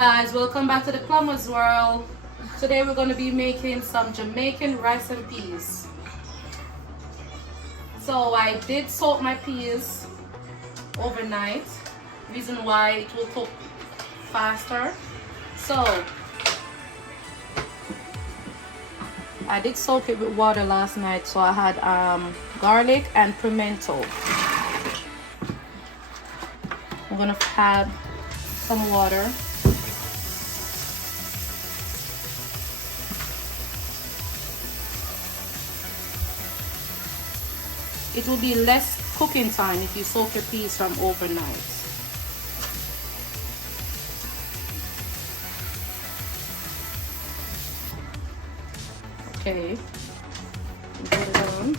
Guys, welcome back to the Plumber's World. Today we're going to be making some Jamaican rice and peas. So I did soak my peas overnight. Reason why it will cook faster. So I did soak it with water last night. So I had garlic and pimento. I'm going to add some water. It will be less cooking time if you soak your peas from overnight. Okay, put it on.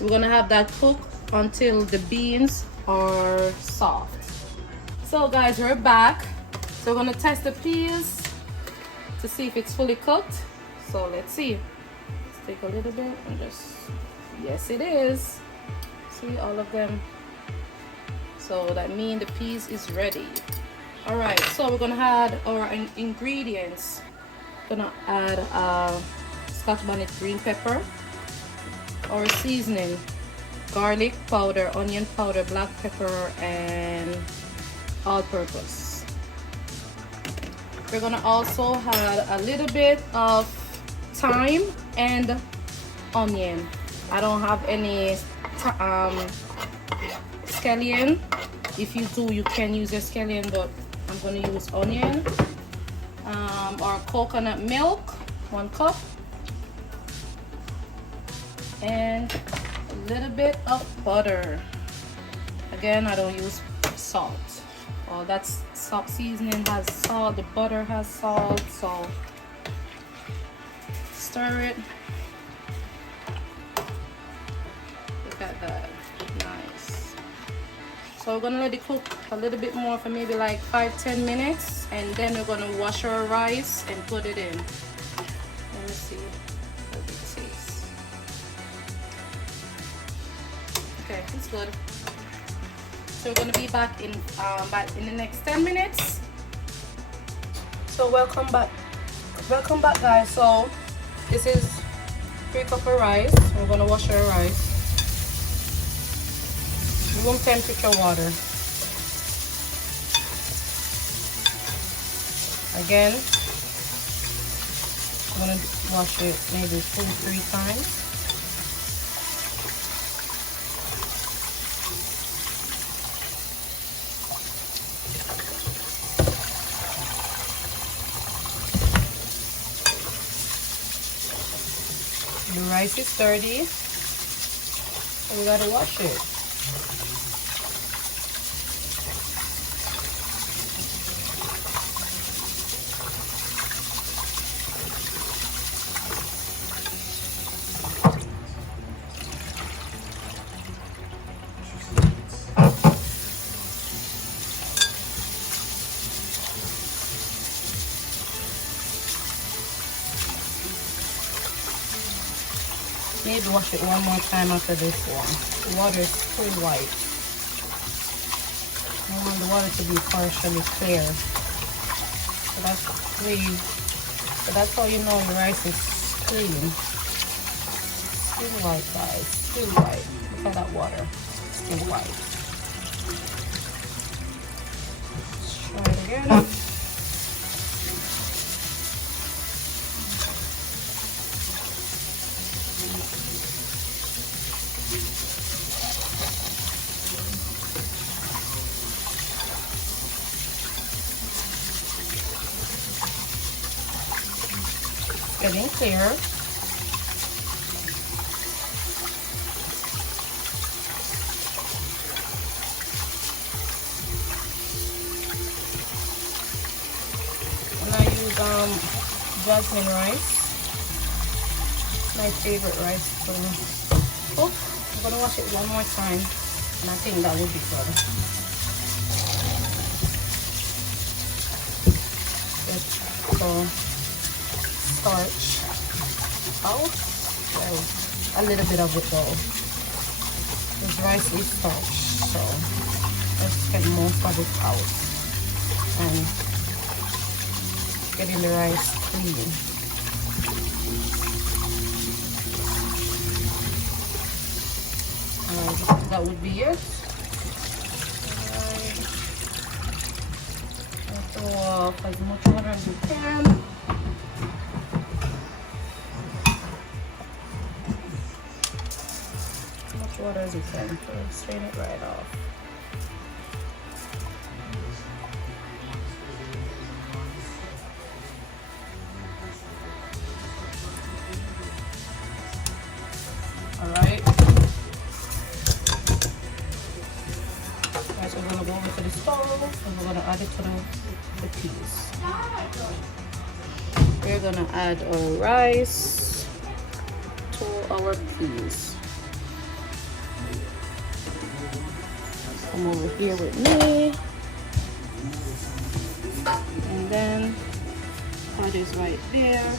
We're gonna have that cook until the beans are soft. So guys, we're back. So we're gonna test the peas to see if it's fully cooked. So let's see. Let's take a little bit and just, yes it is. See all of them. So that means the peas is ready. All right, so we're gonna add our ingredients. Gonna add Scotch bonnet green pepper, our seasoning, garlic powder, onion powder, black pepper, and all-purpose. We're gonna also add a little bit of thyme and onion. I don't have any scallion. If you do, you can use a scallion, but I'm gonna use onion. Or coconut milk, 1 cup, and a little bit of butter. Again, I don't use salt. Well, that's salt. Seasoning has salt, the butter has salt, so stir it. Look at that, nice. So we're gonna let it cook a little bit more for maybe like 5-10 minutes, and then we're gonna wash our rice and put it in. Let me see how it tastes. Okay, it's good. So we're gonna be back in the next 10 minutes. So welcome back guys. So this is 3 cups of rice. We're gonna wash our rice. Room temperature water. Again, I'm gonna wash it maybe 2-3 times. The rice is dirty, so we gotta wash it. Maybe wash it one more time after this one. The water is too white. I want the water to be partially clear. So that's clean. So that's how you know the rice is clean. Still white, guys. Still white. Look at that water. Still white. Let's try it again. Getting clear. And I use jasmine rice, my favorite rice. So, oh, I'm gonna wash it one more time, and I think that would be good. So starch out. Well, a little bit of it though. This rice is starch. So let's get most of it out and getting the rice clean. That would be it. Throw off as much water as you can. As much water as you can to strain it right off. Alright. Guys, we're gonna go over to the stove and we're gonna add it to the peas. We're gonna add our rice to our peas. Come over here with me. And then pot is right there.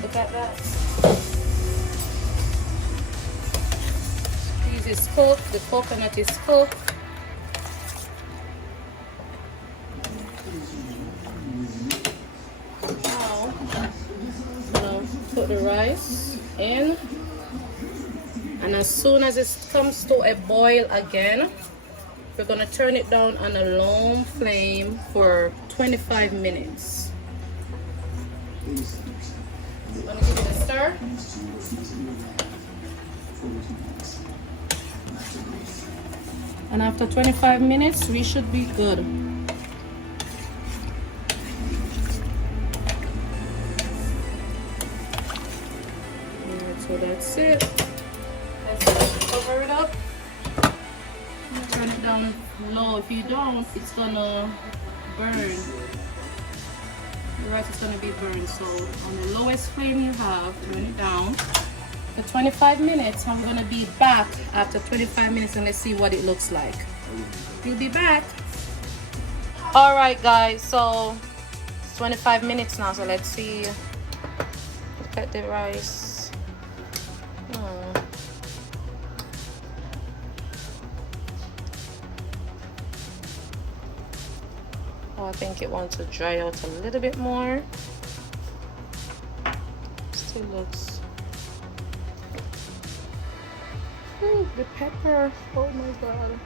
Look at that. Cheese is cooked, the coconut is cooked. Now, I'm gonna put the rice in. And as soon as it comes to a boil again, we're gonna turn it down on a long flame for 25 minutes. I'm gonna give it a stir. And after 25 minutes, we should be good. Alright, so that's it. Let's cover it up. Turn it down low. If you don't, it's gonna burn. The rice is gonna be burned. So on the lowest flame you have, turn it down for 25 minutes. And we're gonna be back after 25 minutes and let's see what it looks like. We'll be back. All right, guys. So it's 25 minutes now. So let's see. Look at the rice. Oh, I think it wants to dry out a little bit more. Still looks. Ooh, the pepper. Oh my god.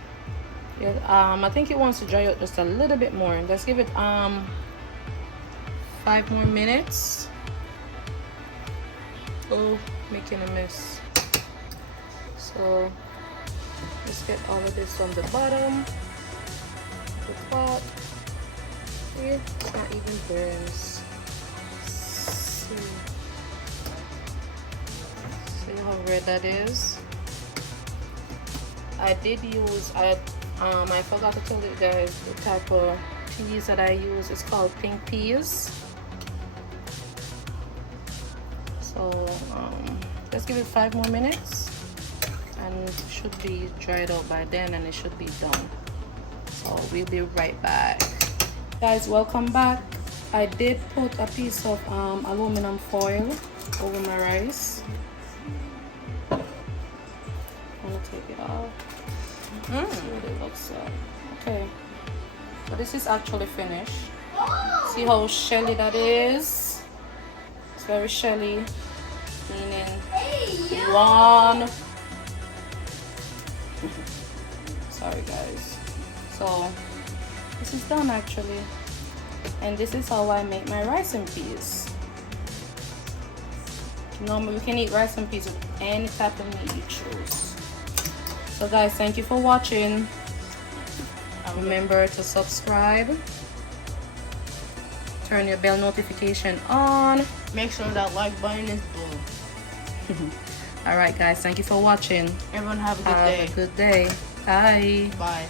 Yeah, I think it wants to dry out just a little bit more. Let's give it 5 more minutes. Oh, making a mess. So let's get all of this on the bottom. The pot. See, it's not even burns. See how red that is. I did use I forgot to tell you guys the type of peas that I use. It's called pink peas. So let's give it 5 more minutes and it should be dried out by then and it should be done. So we'll be right back. Guys, welcome back. I did put a piece of aluminum foil over my rice. I'm gonna take it off. See what it looks like. Okay, so this is actually finished. See how shelly that is? It's very shelly, meaning one. Sorry guys. So this is done actually, and this is how I make my rice and peas. Normally we can eat rice and peas with any type of meat you choose. So guys, thank you for watching. Remember to subscribe, turn your bell notification on, Make sure that like button is blue. all right guys, thank you for watching. Everyone have a good day. Have a good day. Bye. Bye.